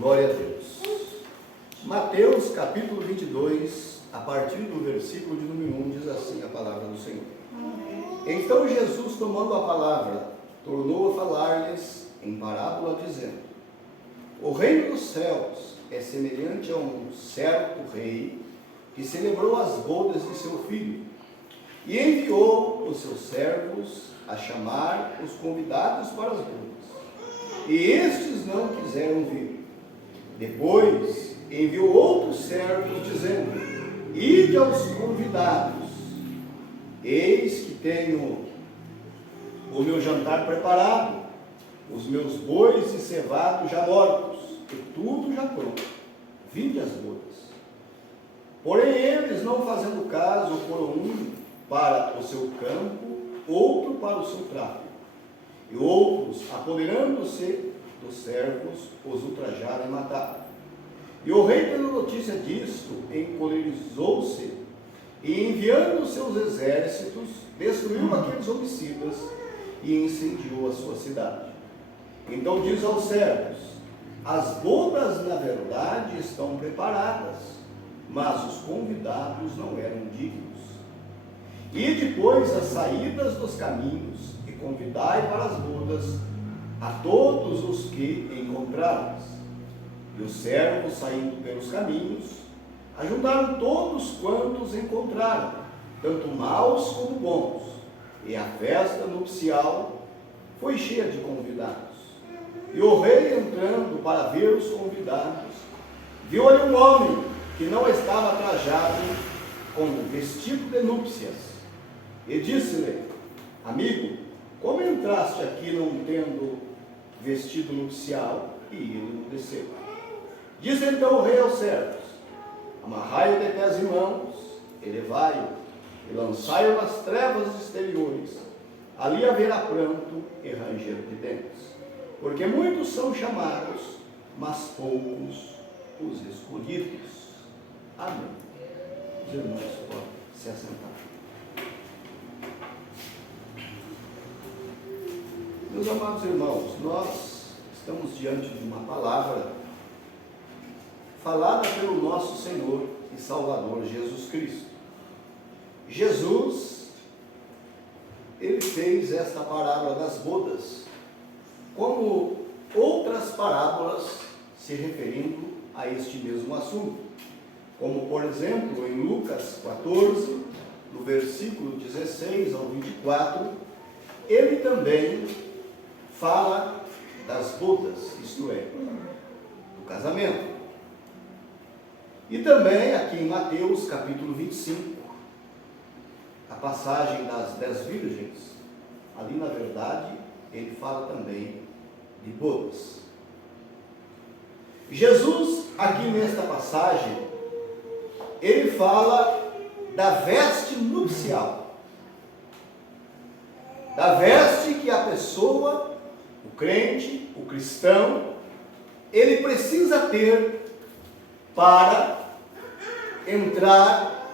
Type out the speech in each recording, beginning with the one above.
Glória a Deus. Mateus capítulo 22, a partir do versículo de número 1, diz assim a palavra do Senhor. Então Jesus, tomando a palavra, tornou a falar-lhes em parábola, dizendo: O reino dos céus é semelhante a um certo rei que celebrou as bodas de seu filho e enviou os seus servos a chamar os convidados para as bodas. E estes não quiseram vir. Depois enviou outros servos, dizendo: Ide aos convidados, eis que tenho o meu jantar preparado, os meus bois e cevados já mortos, e tudo já pronto. Vinde às bodas. Porém eles, não fazendo caso, foram um para o seu campo, outro para o seu tráfico. E outros, apoderando-se dos servos, os ultrajaram e mataram. E o rei, tendo notícia disto, encolerizou-se e, enviando seus exércitos, destruiu aqueles homicidas e incendiou a sua cidade. Então diz aos servos: As bodas, na verdade, estão preparadas, mas os convidados não eram dignos. E depois as saídas dos caminhos, e convidai para as bodas a todos os que encontrares. E os servos, saindo pelos caminhos, ajuntaram todos quantos encontraram, tanto maus como bons, e a festa nupcial foi cheia de convidados. E o rei, entrando para ver os convidados, viu ali um homem que não estava trajado com vestido de núpcias, e disse-lhe: Amigo, como entraste aqui não tendo vestido nupcial? E ele desceu. Disse então o rei aos servos: Amarrai-o de pés e mãos, elevai-o e lançai-o nas trevas exteriores. Ali haverá pranto e ranger de dentes, porque muitos são chamados, mas poucos os escolhidos. Amém. Os irmãos podem se assentar. Meus amados irmãos, nós estamos diante de uma palavra falada pelo nosso Senhor e Salvador Jesus Cristo. Jesus, ele fez esta parábola das bodas, como outras parábolas se referindo a este mesmo assunto, como por exemplo em Lucas 14, no versículo 16 ao 24, ele também fala das bodas, isto é, do casamento. E também aqui em Mateus capítulo 25, a passagem das 10 virgens, ali na verdade ele fala também de bodas. Jesus, aqui nesta passagem, ele fala da veste nupcial, da veste que a pessoa, o crente, o cristão, ele precisa ter para entrar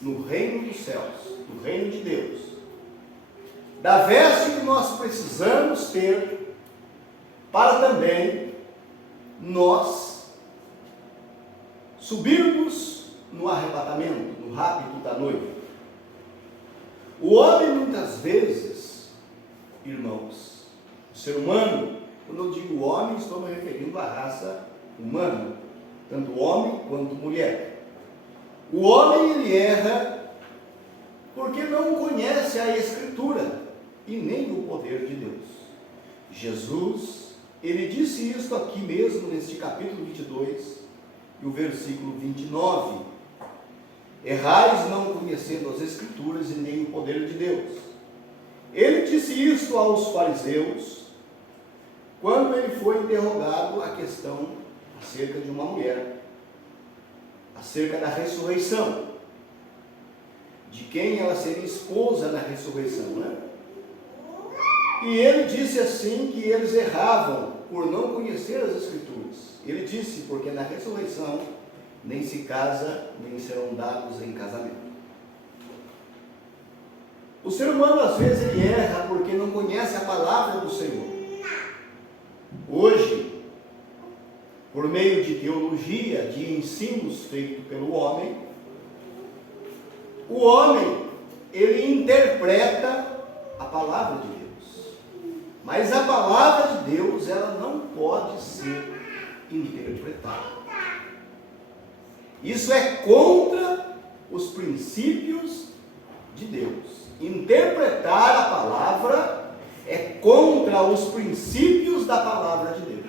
no reino dos céus, no reino de Deus. Da veste que nós precisamos ter para também nós subirmos no arrebatamento, no rapto da noiva. O homem muitas vezes, irmãos, o ser humano, quando eu digo homem, estou me referindo à raça humana, tanto homem quanto mulher. O homem, ele erra porque não conhece a Escritura e nem o poder de Deus. Jesus, ele disse isso aqui mesmo, neste capítulo 22, e o versículo 29. Errais não conhecendo as Escrituras e nem o poder de Deus. Ele disse isso aos fariseus, quando ele foi interrogado a questão acerca de uma mulher, acerca da ressurreição, de quem ela seria esposa na ressurreição, né? E ele disse assim que eles erravam por não conhecer as Escrituras. Ele disse: porque na ressurreição nem se casa, nem serão dados em casamento. O ser humano às vezes ele erra porque não conhece a palavra do Senhor. Hoje por meio de teologia, de ensinos feitos pelo homem, o homem, ele interpreta a palavra de Deus. Mas a palavra de Deus, ela não pode ser interpretada. Isso é contra os princípios de Deus. Interpretar a palavra é contra os princípios da palavra de Deus.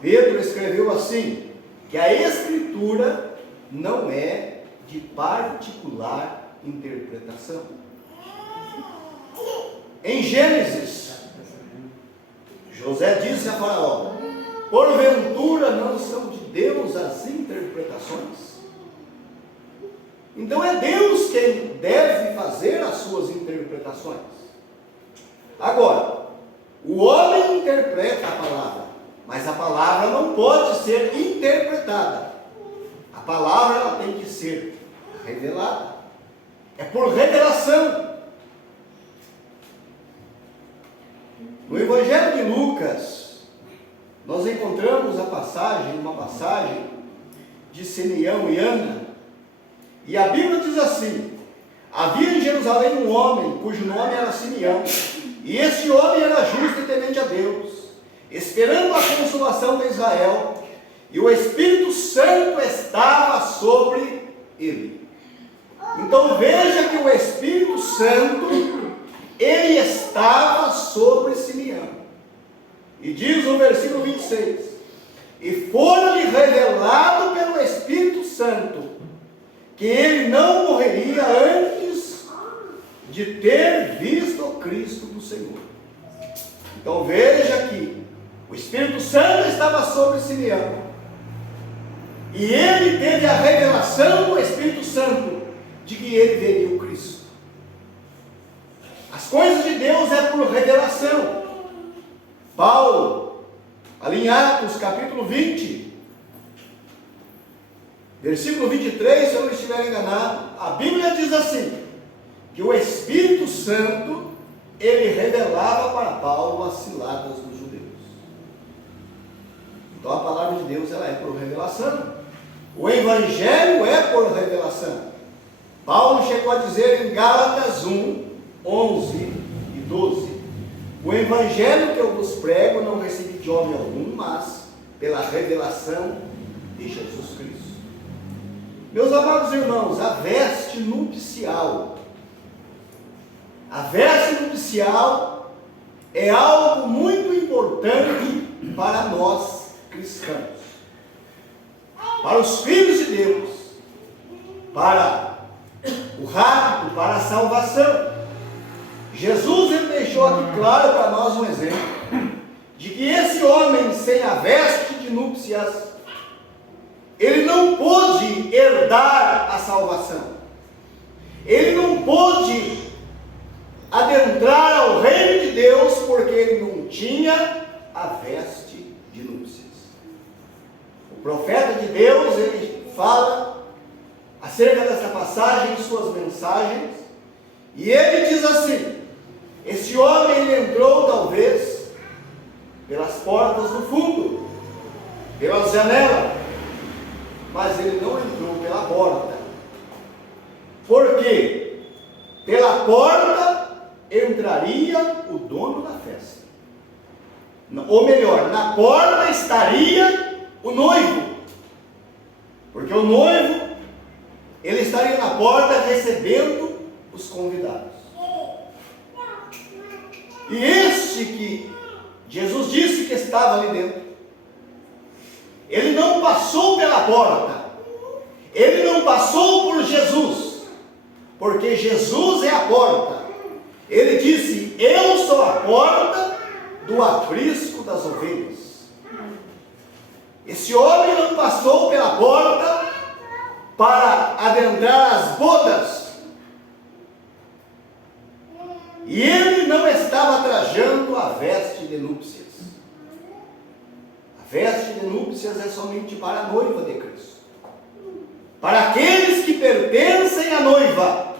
Pedro escreveu assim, que a Escritura não é de particular interpretação. Em Gênesis, José disse a Faraó: porventura não são de Deus as interpretações? Então é Deus quem deve fazer as suas interpretações. Agora, o homem interpreta a palavra, mas a palavra não pode ser interpretada. A palavra ela tem que ser revelada. É por revelação. No Evangelho de Lucas, nós encontramos uma passagem de Simeão e Ana, e a Bíblia diz assim: havia em Jerusalém um homem cujo nome era Simeão, e esse homem era justo e temente a Deus, esperando a consolação de Israel, e o Espírito Santo estava sobre ele. Então veja que o Espírito Santo, ele estava sobre Simeão. E diz o versículo 26, e fora-lhe revelado pelo Espírito Santo, que ele não morreria antes de ter visto o Cristo do Senhor. Então veja que o Espírito Santo estava sobre Simeão, e ele teve a revelação do Espírito Santo, de que ele veria o Cristo. As coisas de Deus é por revelação. Paulo, ali em Atos capítulo 20, versículo 23, se eu não estiver enganado, a Bíblia diz assim, que o Espírito Santo, ele revelava para Paulo as ciladas dos judeus. Então a palavra de Deus, ela é por revelação. O Evangelho é por revelação. Paulo chegou a dizer em Gálatas 1, 11 e 12, o Evangelho que eu vos prego não recebi de homem algum, mas pela revelação de Jesus Cristo. Meus amados irmãos, a veste nupcial é algo muito importante para nós cristãos, para os filhos de Deus, para o rapto, para a salvação. Jesus, ele deixou aqui claro para nós um exemplo de que esse homem sem a veste de núpcias, ele não pôde herdar a salvação, ele não pôde adentrar ao reino de Deus, porque ele não tinha a veste de núpcias. O profeta de Deus, ele fala acerca dessa passagem em suas mensagens, e ele diz assim: esse homem, ele entrou talvez pelas portas do fundo, pelas janelas, mas ele não entrou pela porta. Por quê? Pela porta entraria o dono da festa, ou melhor, na porta estaria o noivo, porque o noivo, ele estaria na porta recebendo os convidados. E este que Jesus disse que estava ali dentro, ele não passou pela porta, ele não passou por Jesus, porque Jesus é a porta. Ele disse: eu sou a porta do aprisco das ovelhas. Esse homem não passou pela porta para adentrar as bodas, e ele não estava trajando a veste de núpcias. A veste de núpcias é somente para a noiva de Cristo, para aqueles que pertencem à noiva,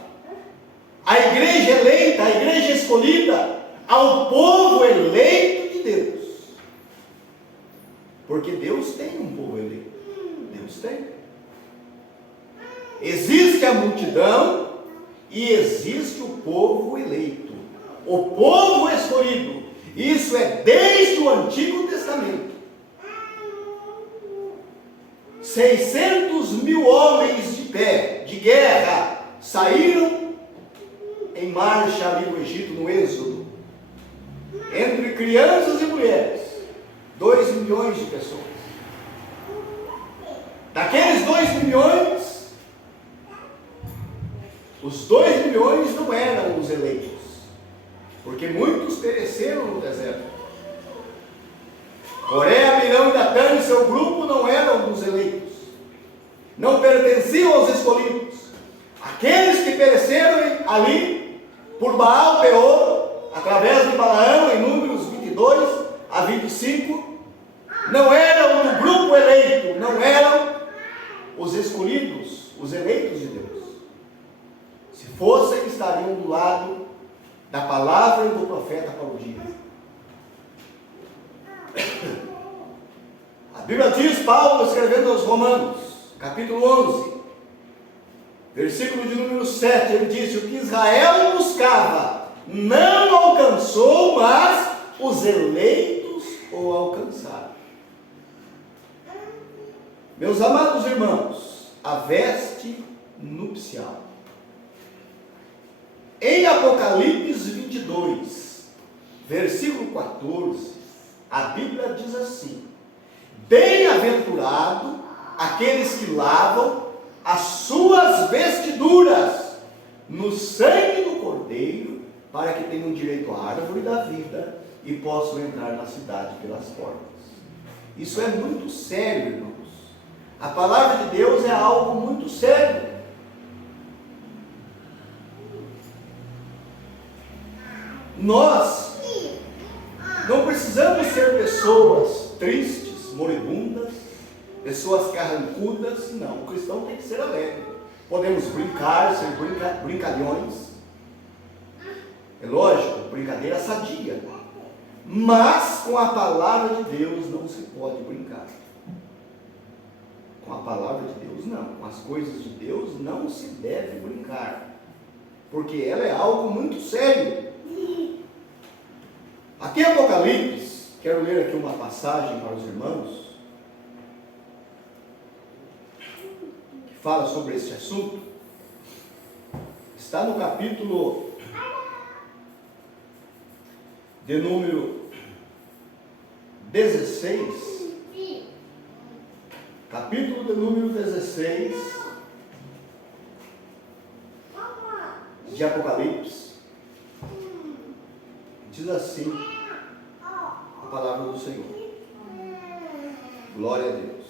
à igreja eleita, à igreja escolhida, ao povo eleito de Deus. Porque Deus tem um povo eleito. Deus tem. Existe a multidão e existe o povo eleito. O povo escolhido. Isso é desde o Antigo Testamento. 600 mil homens de pé, de guerra, saíram em marcha ali no Egito, no Êxodo. Entre crianças e mulheres. 2 milhões de pessoas. Daqueles 2 milhões, os 2 milhões não eram os eleitos, porque muitos pereceram no deserto. Coré, Mirão e Datã e seu grupo não eram dos eleitos, não pertenciam aos escolhidos. Aqueles que pereceram ali por Baal Peor, através de Balaão, em Números 22 a 25, não eram do grupo eleito, não eram os escolhidos, os eleitos de Deus. Se fossem, estariam do lado da palavra e do profeta para o dia. A Bíblia diz, Paulo escrevendo aos Romanos, capítulo 11, versículo de número 7, ele disse: o que Israel buscava não alcançou, mas os eleitos o alcançaram. Meus amados irmãos, a veste nupcial. Em Apocalipse 22, versículo 14, a Bíblia diz assim: bem-aventurado aqueles que lavam as suas vestiduras no sangue do Cordeiro, para que tenham direito à árvore da vida e possam entrar na cidade pelas portas. Isso é muito sério, irmãos. A palavra de Deus é algo muito sério. Nós não precisamos ser pessoas tristes, moribundas, pessoas carrancudas. Não, o cristão tem que ser alegre. Podemos brincar, ser brincalhões. É lógico, brincadeira sadia. Mas com a palavra de Deus não se pode brincar. Com a palavra de Deus não. Com as coisas de Deus não se deve brincar. Porque ela é algo muito sério. Aqui em Apocalipse, quero ler aqui uma passagem para os irmãos, que fala sobre esse assunto. Está no capítulo de número 16, capítulo de número 16 de Apocalipse. Diz assim a palavra do Senhor. Glória a Deus.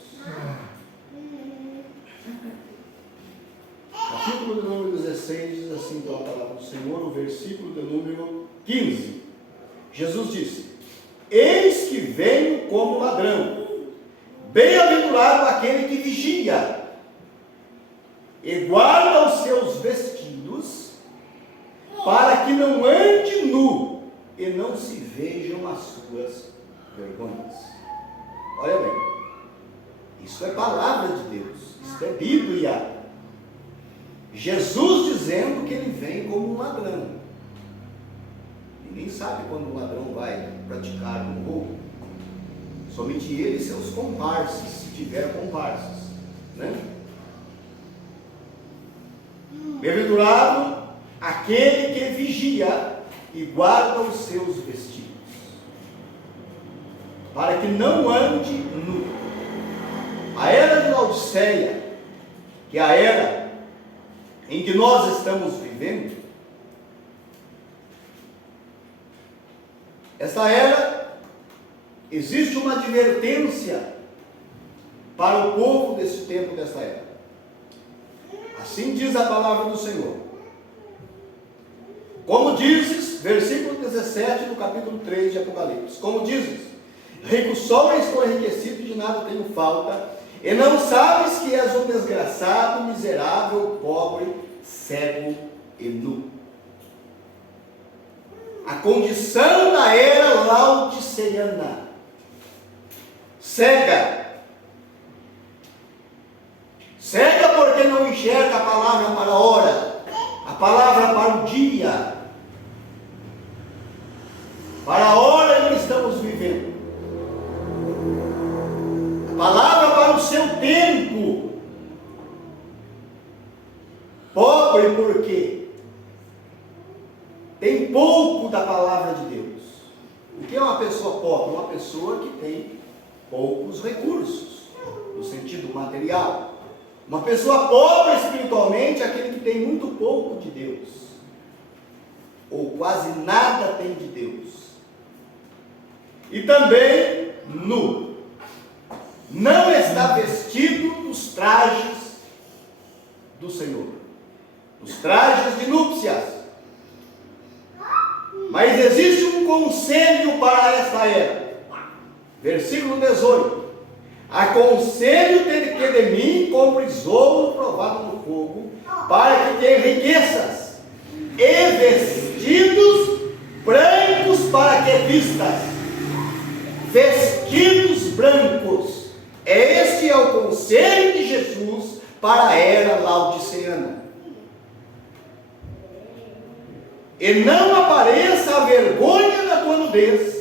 Capítulo de número 16 diz assim então a palavra do Senhor, o versículo de número 15. Jesus disse: eis que venho como ladrão. Bem-aventurado aquele que vigia e guarda os seus vestidos, para que não ande nu e não se vejam as suas vergonhas. Olha bem, isso é palavra de Deus, isso é Bíblia. Jesus dizendo que ele vem como um ladrão. Ninguém sabe quando um ladrão vai praticar um roubo. Somente ele e seus comparsas, se tiver comparsas, né? Bem-aventurado aquele que vigia e guarda os seus vestidos, para que não ande nu. A era de Laodiceia, que é a era em que nós estamos vivendo, esta era, existe uma advertência para o povo desse tempo, desta era. Assim diz a palavra do Senhor. Como dizes, versículo 17 do capítulo 3 de Apocalipse. Como dizes, rico sou, estou enriquecido, de nada tenho falta, e não sabes que és um desgraçado, miserável, pobre, cego e nu. A condição da era laodiceana. cega. Cega porque não enxerga a palavra para a hora, a palavra para o dia, para a hora em que estamos vivendo, a palavra para o seu tempo. Pobre porque tem pouco da palavra de Deus. O que é uma pessoa pobre? Uma pessoa que tem poucos recursos, no sentido material. Uma pessoa pobre espiritualmente é aquele que tem muito pouco de Deus, ou quase nada tem de Deus. E também nu, não está vestido dos trajes do Senhor, os trajes de núpcias. Mas existe um conselho para esta era. Versículo 18. Aconselho-te que de mim compres ouro provado no fogo, para que tenha riquezas, e vestidos brancos para que vistas. Vestidos brancos. Este é o conselho de Jesus para a era laodiceana. E não apareça a vergonha da tua nudez,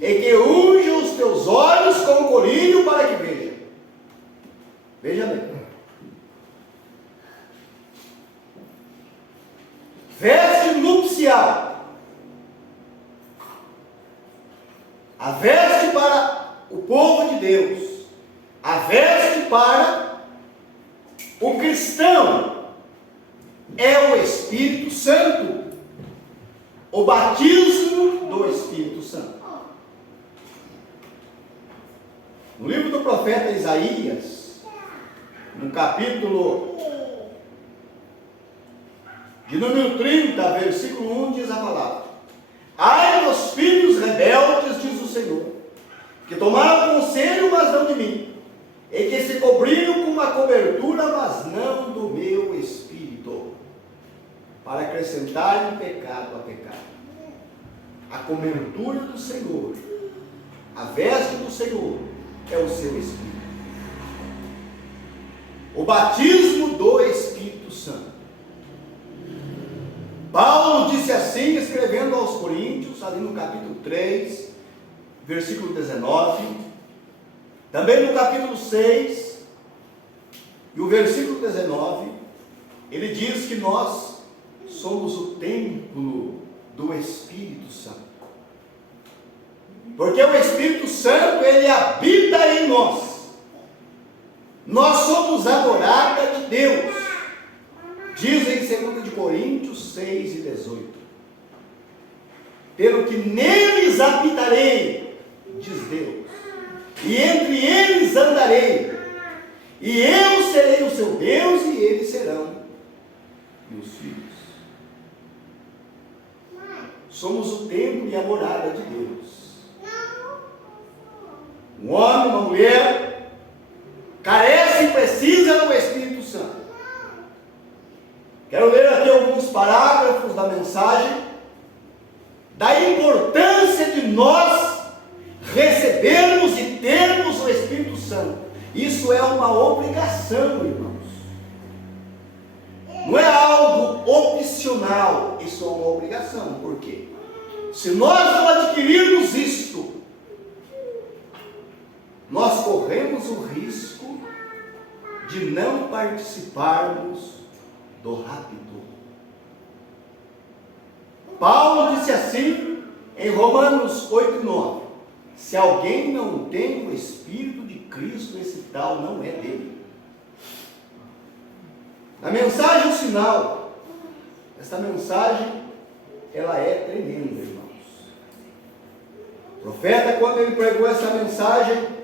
e que unja os teus olhos com colírio para que veja. Veja bem. Veste nupcial. A veste para o povo de Deus. A veste para o cristão. É o Espírito Santo. O batismo do Espírito Santo. No livro do profeta Isaías, no capítulo de número 30, versículo 1, diz a palavra: ai dos filhos rebeldes, diz o Senhor, que tomaram conselho, mas não de mim, e que se cobriram com uma cobertura, mas não do meu Espírito, para acrescentarem pecado a pecado. A cobertura do Senhor, a veste do Senhor, é o seu Espírito. O batismo do Espírito Santo. Paulo disse assim, escrevendo aos Coríntios, ali no capítulo 3, versículo 19, também no capítulo 6, e o versículo 19, ele diz que nós somos o templo do Espírito Santo. Porque o Espírito Santo, ele habita em nós. Nós somos a morada de Deus. Diz em 2 de Coríntios 6 e 18. Pelo que neles habitarei, diz Deus, e entre eles andarei, e eu serei o seu Deus, e eles serão meus filhos. Somos o templo e a morada de Deus. Um homem, uma mulher, carece e precisa do Espírito Santo. Quero ler aqui alguns parágrafos da mensagem, da importância de nós recebermos e termos o Espírito Santo. Isso é uma obrigação, irmãos. Não é algo opcional, isso é uma obrigação. Por quê? Se nós não adquirirmos isto, nós corremos o risco de não participarmos do rapto. Paulo disse assim em Romanos 8:9: se alguém não tem o Espírito de Cristo, esse tal não é dele. A mensagem final, essa mensagem, ela é tremenda, irmãos. O profeta, quando ele pregou essa mensagem,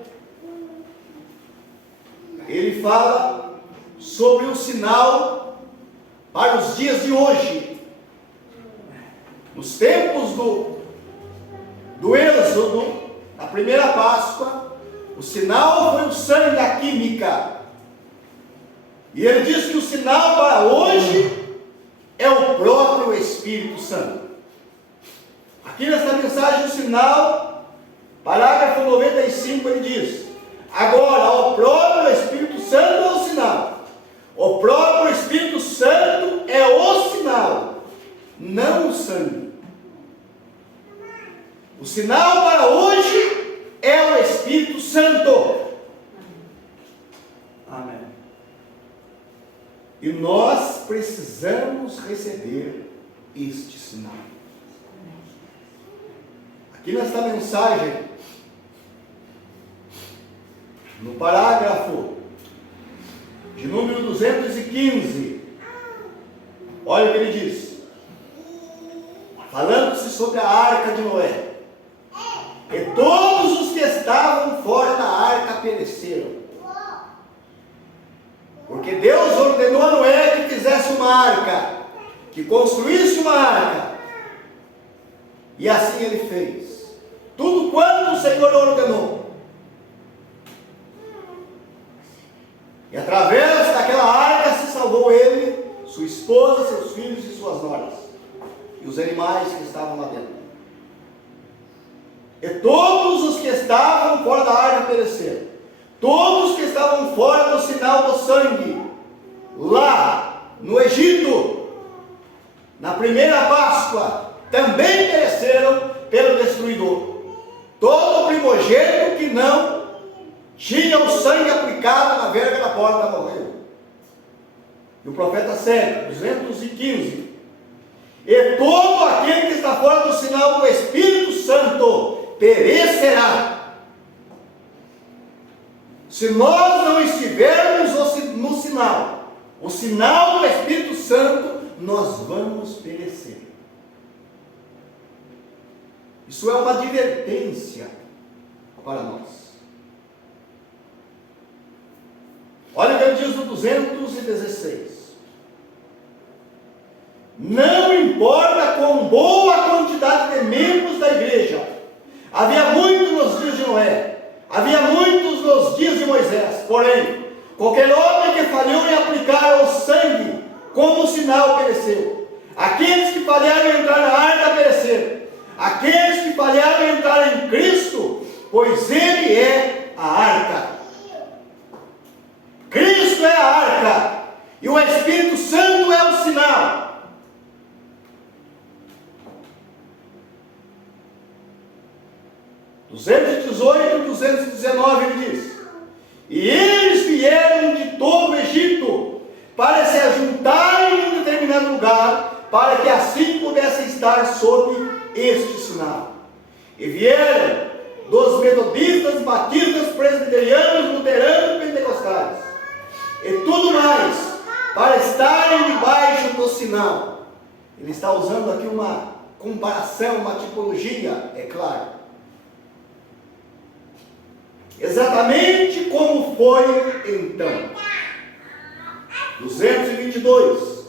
ele fala sobre o sinal para os dias de hoje. Nos tempos do Êxodo, a primeira Páscoa, o sinal foi o sangue da química. E ele diz que o sinal para hoje é o próprio Espírito Santo. Aqui nesta mensagem, o sinal, parágrafo 95, ele diz: Agora, o próprio Espírito Santo é o sinal. O próprio Espírito Santo é o sinal, não o sangue. O sinal para hoje é o Espírito Santo. Amém. E nós precisamos receber este sinal. Aqui nesta mensagem, no parágrafo de número 215, olha o que ele diz, falando-se sobre a arca de Noé. E todos os que estavam fora da arca pereceram. Porque Deus ordenou a Noé que fizesse uma arca, que construísse uma arca. E assim ele fez. Tudo quanto o Senhor ordenou. E através daquela arca se salvou ele, sua esposa, seus filhos e suas noras. E os animais que estavam lá dentro. E todos os que estavam fora da arca pereceram. Todos que estavam fora do sinal do sangue, lá no Egito, na primeira Páscoa, também pereceram pelo destruidor. Todo primogênito que não tinha o sangue aplicado na verga da porta morreu. E o profeta segue, 215. E todo aquele que está fora do sinal do Espírito Santo perecerá. Se nós não estivermos no sinal, o sinal do Espírito Santo, nós vamos perecer. Isso é uma advertência para nós. Olha o que ele diz no 216. Não importa quão boa a quantidade de membros da igreja, havia muitos nos dias de Noé, havia muitos nos dias de Moisés, porém, qualquer homem que falhou em aplicar o sangue como sinal pereceu. Aqueles que falharam em entrar na arca pereceram. Aqueles que falharam em entrar em Cristo, pois Ele é a arca. Cristo é a arca, e o Espírito Santo é o sinal. No 218 e 219 ele diz: e eles vieram de todo o Egito para se ajuntarem em um determinado lugar, para que assim pudessem estar sob este sinal. E vieram dos metodistas, batistas, presbiterianos, luteranos, pentecostais, e tudo mais, para estarem debaixo do sinal. Ele está usando aqui uma comparação, uma tipologia, é claro. Exatamente como foi então. 222.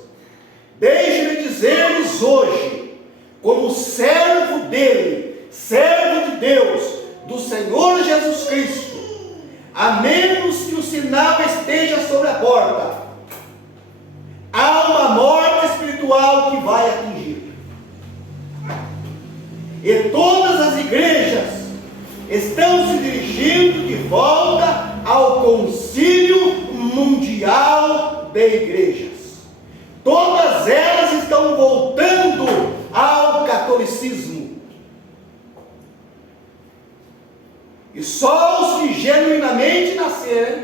Deixe-me dizer-lhes hoje, como servo dele, servo de Deus, do Senhor Jesus Cristo, a menos que o sinal esteja sobre a porta, há uma morte espiritual que vai atingir. E todas as igrejas estão se dirigindo de volta ao concílio mundial de igrejas. Todas elas estão voltando ao catolicismo. E só os que genuinamente nascerem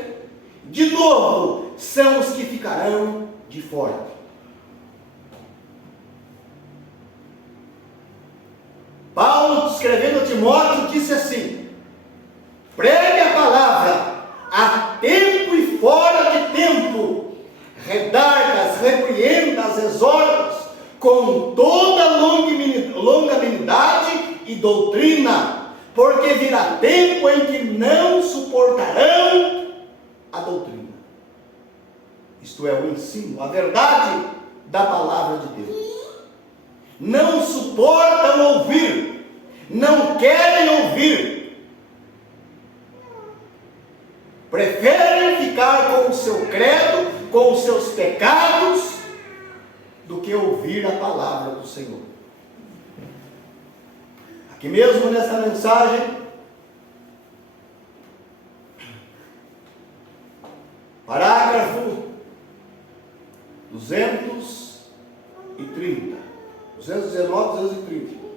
de novo são os que ficarão de fora. Paulo, escrevendo a Timóteo, disse assim: pregue a palavra a tempo e fora de tempo, redargas, repreendas, exortas, com toda longanimidade e doutrina, porque virá tempo em que não suportarão a doutrina. Isto é, o ensino, a verdade da palavra de Deus. Não suportam ouvir, não querem ouvir, preferem ficar com o seu credo, com os seus pecados, do que ouvir a palavra do Senhor. Aqui mesmo nesta mensagem, Parágrafo 230. 219, 230.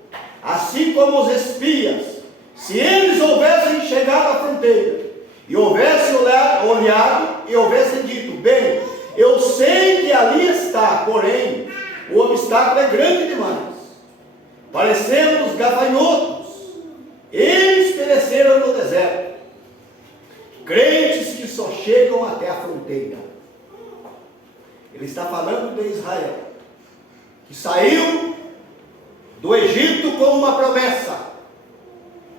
Assim como os espias, se eles houvessem chegado à fronteira e houvessem olhado e houvessem dito: bem, eu sei que ali está, porém o obstáculo é grande demais, parecemos gafanhotos, eles pereceram no deserto. Crentes que só chegam até a fronteira. Ele está falando de Israel, que saiu do Egito com uma promessa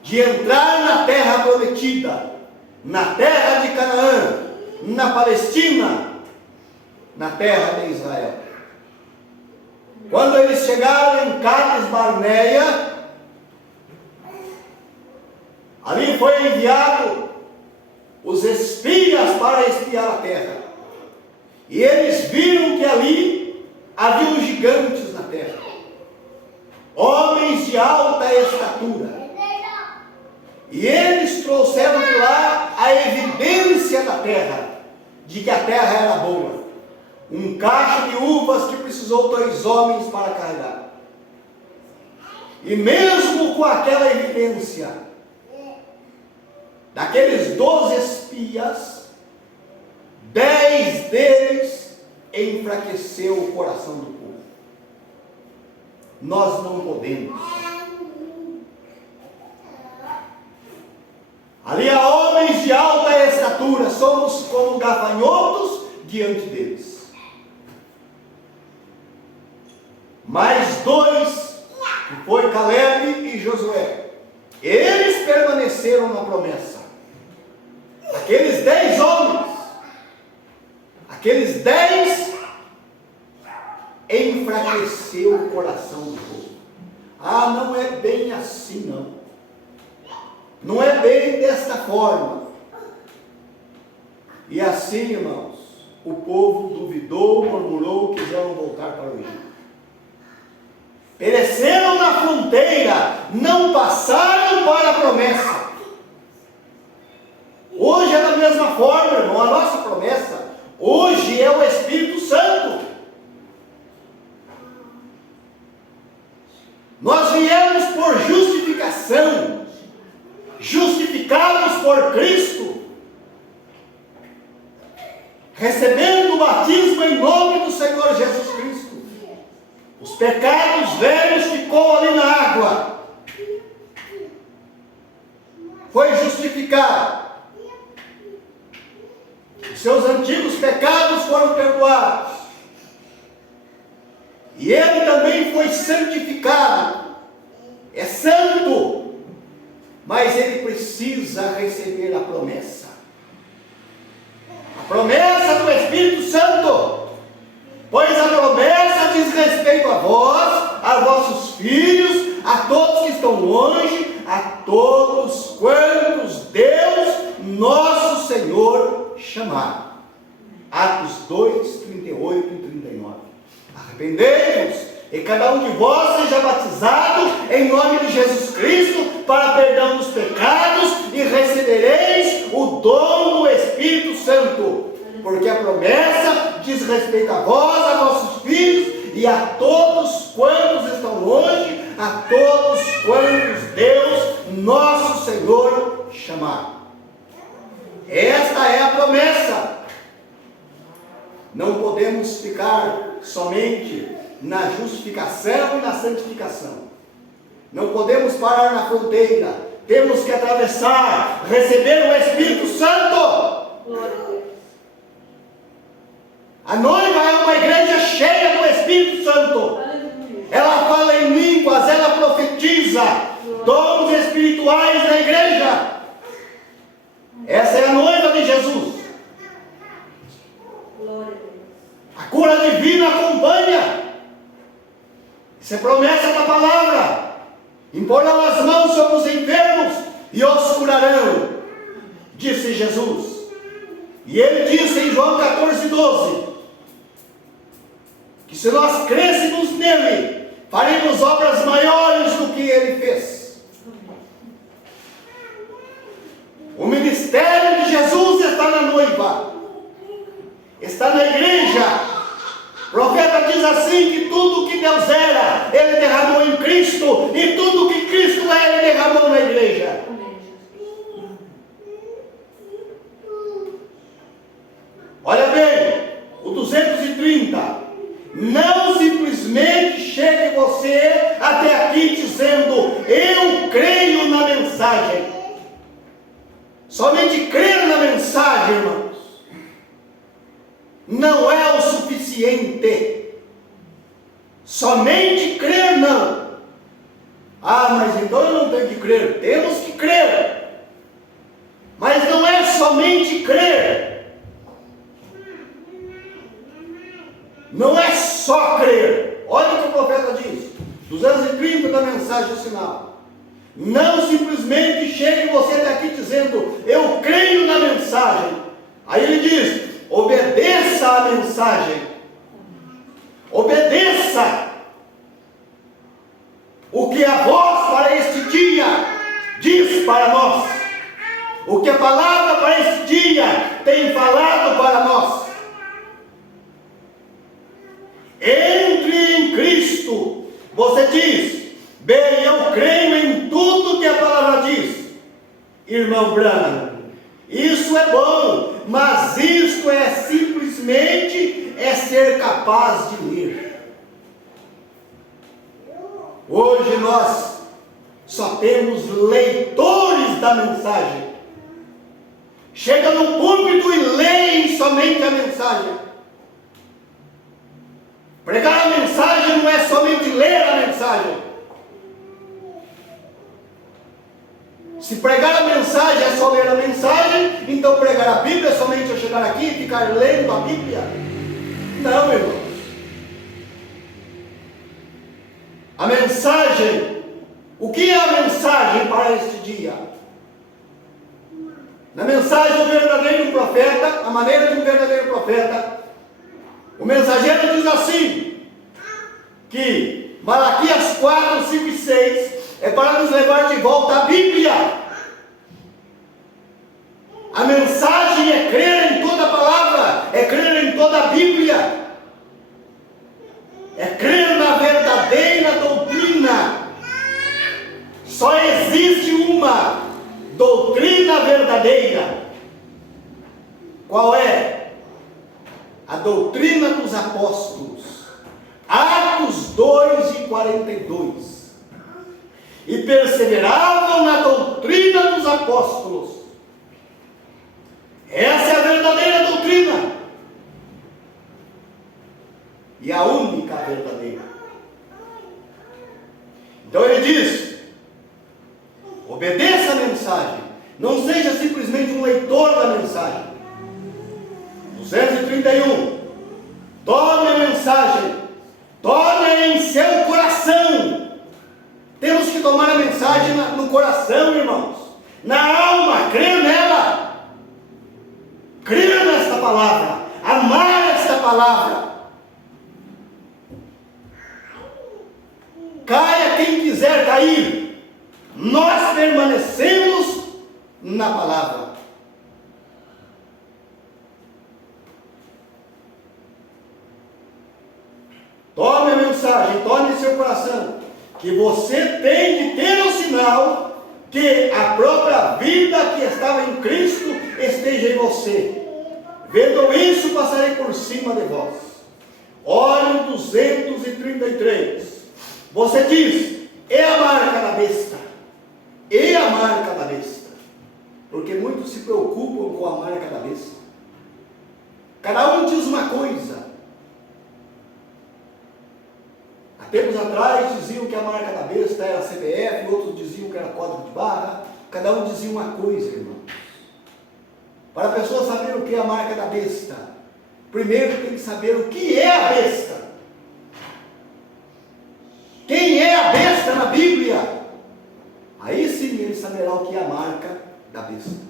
de entrar na terra prometida, na terra de Canaã, na Palestina, na terra de Israel. Quando eles chegaram em Cades Barneia, ali foi enviado os espias para espiar a terra. E eles viram que ali haviam gigantes na terra, homens de alta estatura. E eles trouxeram de lá a evidência da terra, de que a terra era boa. Um cacho de uvas que precisou 2 homens para carregar. E mesmo com aquela evidência, daqueles 12 espias, 10 deles enfraqueceu o coração do povo. Nós não podemos. Ali há homens de alta estatura, somos como gafanhotos diante deles. Mais 2, que foi Caleb e Josué, eles permaneceram na promessa. Aqueles 10 homens, aqueles 10 enfraqueceu o coração do povo. Ah, não é bem assim não. Não é bem desta forma. E assim, irmãos, o povo duvidou, murmurou, quiseram voltar para o Egito. Pereceram na fronteira, não passaram para a promessa. Hoje é da mesma forma, irmão, a nossa promessa hoje é o Espírito Santo. Nós viemos por justificação, justificados por Cristo, recebendo o batismo em nome do Senhor Jesus Cristo. Os pecados velhos ficou ali na água, foi justificado. Os seus antigos pecados foram perdoados. E ele também foi santificado. É santo. Mas ele precisa receber a promessa. A promessa do Espírito Santo. Pois a promessa diz respeito a vós, a vossos filhos, a todos que estão longe, a todos quantos Deus, nosso Senhor, chamar. Atos 2, 38 e 39. Arrependei-vos, e cada um de vós seja batizado em nome de Jesus Cristo para perdão dos pecados, e recebereis o dom do Espírito Santo. Porque a promessa diz respeito a vós, a vossos filhos, e a todos quantos estão longe, a todos quantos Deus, nosso Senhor, chamar. Esta é a promessa. Não podemos ficar somente na justificação e na santificação. Não podemos parar na fronteira. Temos que atravessar, receber o Espírito Santo. A noiva é uma igreja cheia do Espírito Santo. Ela fala em línguas, ela profetiza, dons espirituais na igreja. Essa é a noiva de Jesus. A cura divina acompanha. Isso é promessa da palavra. Imporão as mãos sobre os enfermos e os curarão, disse Jesus. E ele disse em João 14, 12, que se nós crêssemos nele, faremos obras maiores do que ele fez. O ministério de Jesus está na noiva. Deus era, Ele derramou em Cristo, e tudo que Cristo é, Ele derramou na igreja. Olha bem, o 230, não simplesmente chegue você até aqui dizendo, eu creio na mensagem. Somente crer na mensagem, irmãos, não é o suficiente. Somente crer não. Ah, mas então eu não tenho que crer. Temos que crer. Mas não é somente crer. Não é só crer. Olha o que o profeta diz. 230 da mensagem sinal. Não simplesmente chegue você até aqui dizendo, eu creio na mensagem. Aí ele diz, obedeça a mensagem. Obedeça o que a voz para este dia diz para nós. O que a palavra para este dia tem falado para nós. Entre em Cristo. Você diz, bem, eu creio em tudo que a palavra diz. Irmão Branham, isso é bom, mas isto é simplesmente ser capaz de ler. Hoje nós só temos leitores da mensagem. Chega no púlpito e leem somente a mensagem. Pregar a mensagem não é somente ler a mensagem. Se pregar a mensagem é só ler a mensagem, então pregar a Bíblia é somente eu chegar aqui e ficar lendo a Bíblia? Não, irmãos. A mensagem, o que é a mensagem para este dia? Na mensagem do verdadeiro profeta, a maneira de um verdadeiro profeta, o mensageiro diz assim, que Malaquias 4, 5 e 6 é para nos levar de volta à Bíblia. A mensagem é crer em toda a palavra, é crer em toda a Bíblia, é crer na verdadeira doutrina. Só existe uma doutrina verdadeira. Qual é? A doutrina dos apóstolos. Atos 2 e 42. E perseveravam na doutrina dos apóstolos. Essa é a verdadeira doutrina. E a única verdadeira. Então ele diz, obedeça a mensagem. Não seja simplesmente um leitor da mensagem. 231. Tome a mensagem. Tome-a em seu coração. Temos que tomar a mensagem no coração, irmãos. Na alma, crer nela. Crer nesta palavra. Amar esta palavra. Caia quem quiser cair. Nós permanecemos na palavra. Tome a mensagem, tome em seu coração, que você tem de ter o sinal que a própria vida que estava em Cristo esteja em você. Vendo isso, passarei por cima de vós. Olha o 233. Você diz, é a marca da besta. É a marca da besta. Porque muitos se preocupam com a marca da besta. Cada um diz uma coisa. Há tempos atrás diziam que a marca da besta era a CBF, outros diziam que era código de barra. Cada um dizia uma coisa, irmão. Para a pessoa saber o que é a marca da besta, primeiro tem que saber o que é a besta. Quem é a besta na Bíblia? Aí sim ele saberá o que é a marca da besta.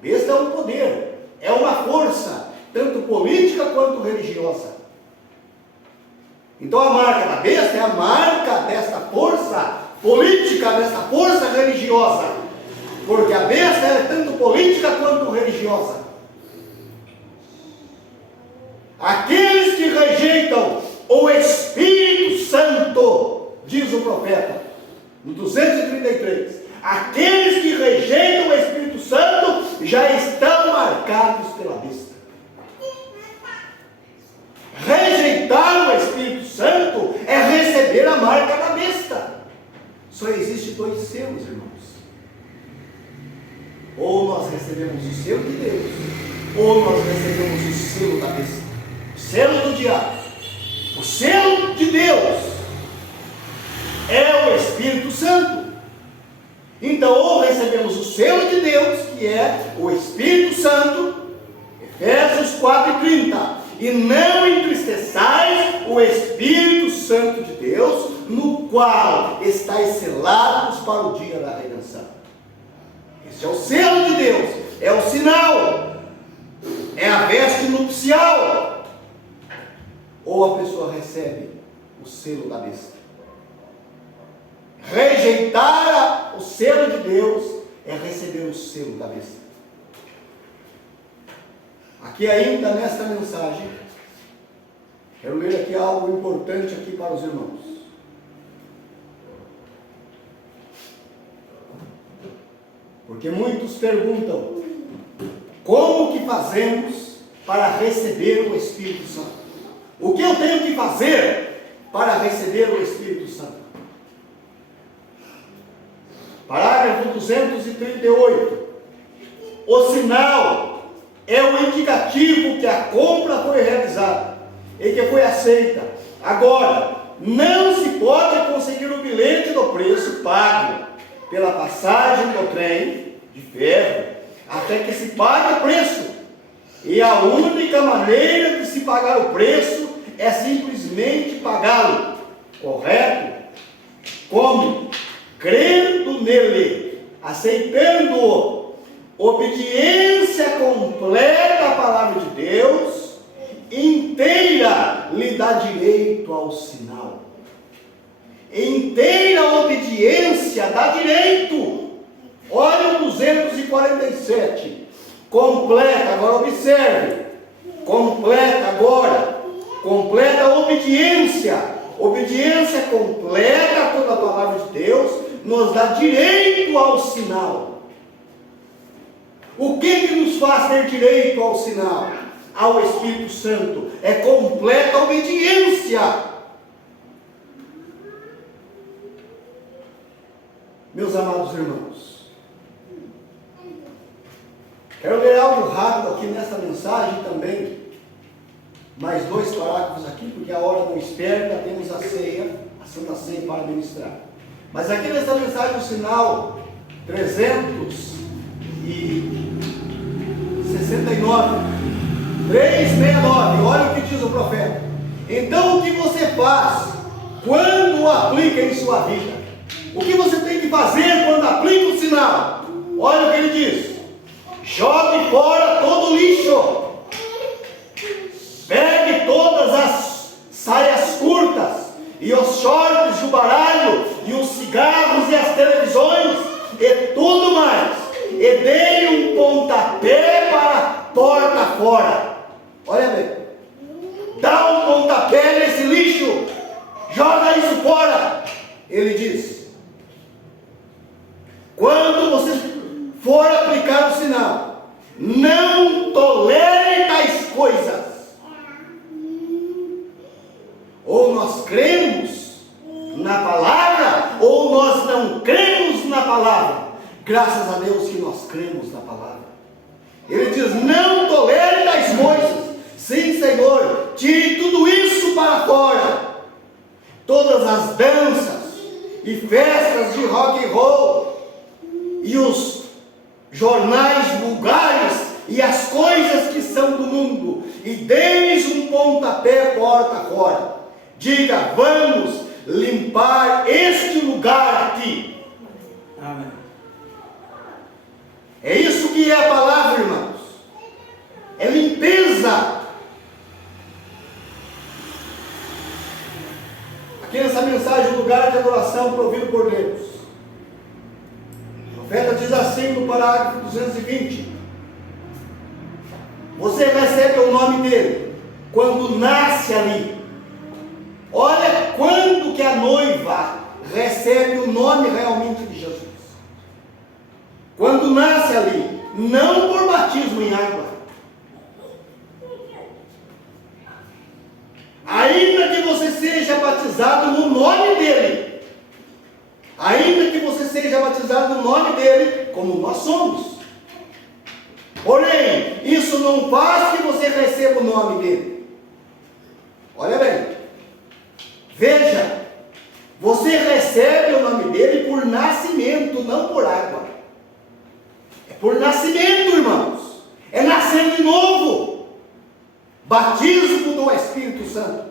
Besta é um poder, é uma força, tanto política quanto religiosa. Então a marca da besta é a marca desta força política, desta força religiosa. Porque a besta é tanto política quanto religiosa. Aqueles que rejeitam o Espírito Santo já estão marcados pela besta. Rejeitar o Espírito Santo é receber a marca da besta. Só existe dois selos, irmãos. Ou nós recebemos o selo de Deus, ou nós recebemos o selo da besta, o selo do diabo. O selo de Deus é o Espírito Santo. Então, ou recebemos o selo de Deus, que é o Espírito Santo, Efésios 4:30, e não entristeçais o Espírito Santo de Deus, no qual estáis selados para o dia da redenção. Esse é o selo de Deus, é o sinal, é a veste nupcial. Ou a pessoa recebe o selo da besta. Rejeitar o selo de Deus é receber o selo da besta. Aqui ainda nesta mensagem, quero ler aqui algo importante aqui para os irmãos. Porque muitos perguntam, como que fazemos para receber o Espírito Santo? O que eu tenho que fazer para receber o Espírito Santo? Parágrafo 238. O sinal é o indicativo que a compra foi realizada e que foi aceita. Agora, não se pode conseguir o bilhete do preço pago pela passagem do trem de ferro até que se pague o preço. E a única maneira de se pagar o preço é simplesmente pagá-lo. Correto? Como? Crendo nele, aceitando-o, obediência completa à palavra de Deus, inteira lhe dá direito ao sinal. Inteira obediência dá direito. Olha o 247. Completa, agora observe. Completa agora. Completa a obediência. Obediência completa a toda a palavra de Deus nos dá direito ao sinal. O que nos faz ter direito ao sinal? Ao Espírito Santo. É completa obediência. Meus amados irmãos, quero ler algo rápido aqui nessa mensagem também. Mais 2 parágrafos aqui, porque a hora não espera, ainda temos a ceia, a Santa Ceia para ministrar. Mas aqui nessa mensagem, o sinal 369, 369, olha o que diz o profeta. Então, o que você faz quando o aplica em sua vida? O que você tem que fazer quando aplica o sinal? Olha o que ele diz: jogue fora todo o lixo, pegue todas as saias curtas e os shorts de baralho e os cigarros e as televisões e tudo mais, e dê um pontapé para a porta fora. Olha bem, dá um pontapé nesse lixo, joga isso fora. Ele diz: quando você for aplicar o sinal, não tolere tais coisas. Ou nós cremos na palavra, ou nós não cremos na palavra. Graças a Deus que nós cremos na palavra. Ele diz: não tolere tais coisas. Sim, Senhor, tire tudo isso para fora. Todas as danças e festas de rock and roll, e os jornais vulgares, e as coisas que são do mundo, e deles um pontapé porta fora. Diga: vamos limpar este lugar aqui. Amém. É isso que é a palavra, irmãos. É limpeza. Aqui nessa mensagem, o lugar de adoração provido por Deus. O profeta diz assim no parágrafo 220: você recebe o nome dele quando nasce ali. Olha quando que a noiva recebe o nome realmente de Jesus. Quando nasce ali, não por batismo em água. Ainda que você seja batizado no nome dele, ainda que você seja batizado no nome dele, como nós somos, porém, isso não faz que você receba o nome dele. Olha bem, veja, você recebe o nome dele por nascimento, não por água. É por nascimento, irmãos. É nascer de novo. Batismo do Espírito Santo.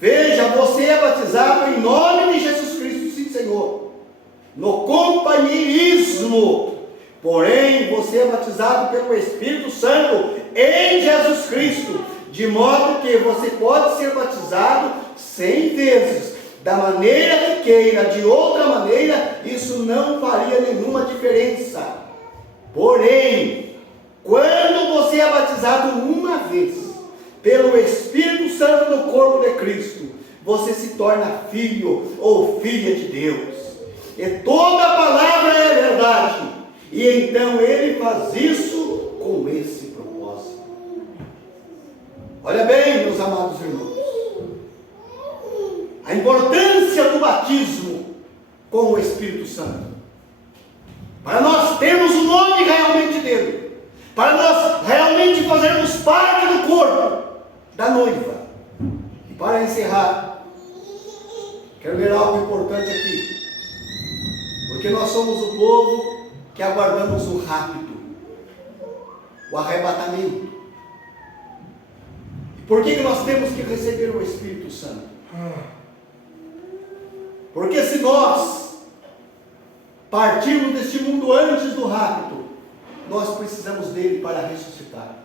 Veja, você é batizado em nome de Jesus Cristo, sim, Senhor, no companheirismo. Porém, você é batizado pelo Espírito Santo em Jesus Cristo, de modo que você pode ser batizado 100 vezes, da maneira que queira, de outra maneira, isso não faria nenhuma diferença. Porém, quando você é batizado uma vez pelo Espírito Santo no corpo de Cristo, você se torna filho ou filha de Deus. E toda a palavra é verdade. E então ele faz isso com esse propósito. Olha bem, meus amados irmãos, a importância do batismo com o Espírito Santo, para nós termos o nome realmente dele, para nós realmente fazermos parte do corpo da noiva. E para encerrar, quero ler algo importante aqui, porque nós somos o povo que aguardamos o rapto, o arrebatamento. E por que nós temos que receber o Espírito Santo? Porque se nós partirmos deste mundo antes do rapto, nós precisamos dele para ressuscitar.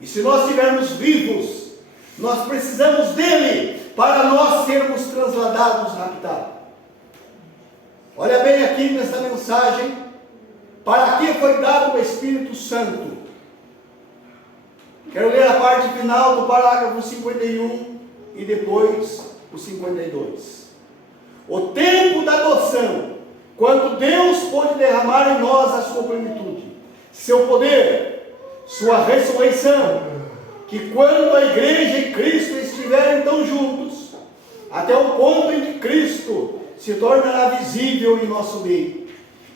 E se nós estivermos vivos, nós precisamos dele para nós sermos transladados, raptados. Olha bem aqui nessa mensagem, para que foi dado o Espírito Santo. Quero ler a parte final do parágrafo 51 e depois o 52. O tempo da adoção, quando Deus pôde derramar em nós a sua plenitude, seu poder, sua ressurreição, que quando a igreja e Cristo estiverem tão juntos, até o ponto em que Cristo se tornará visível em nosso meio,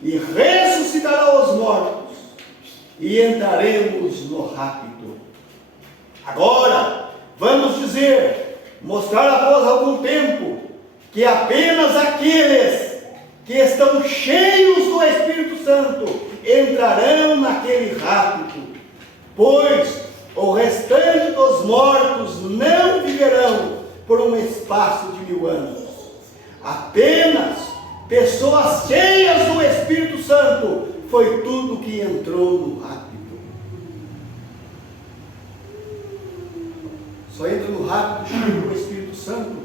e ressuscitará os mortos, e entraremos no rapto. Agora, vamos mostrar após algum tempo, que apenas aqueles que estão cheios do Espírito Santo entrarão naquele rapto, pois o restante dos mortos não viverão por um espaço de 1000 anos. Apenas pessoas cheias do Espírito Santo foi tudo que entrou no rapto. Só entra no rapto cheio do Espírito Santo.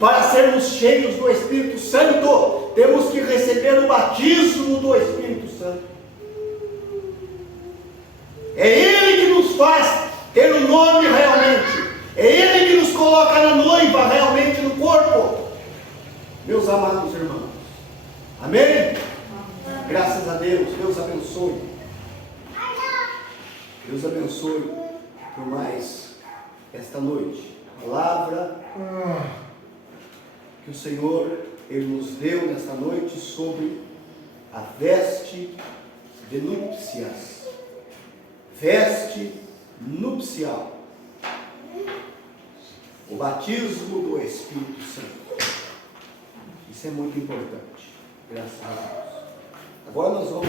Para sermos cheios do Espírito Santo, temos que receber o batismo do Espírito Santo. É Ele que nos faz ter o nome realmente. É Ele que nos coloca na noiva realmente no corpo. Meus amados irmãos. Amém? Amém. Graças a Deus. Deus abençoe. Deus abençoe por mais esta noite. Palavra que o Senhor Ele nos deu nesta noite sobre a veste de núpcias. Veste nupcial. O batismo do Espírito Santo. Isso é muito importante. Graças a Deus. Agora nós vamos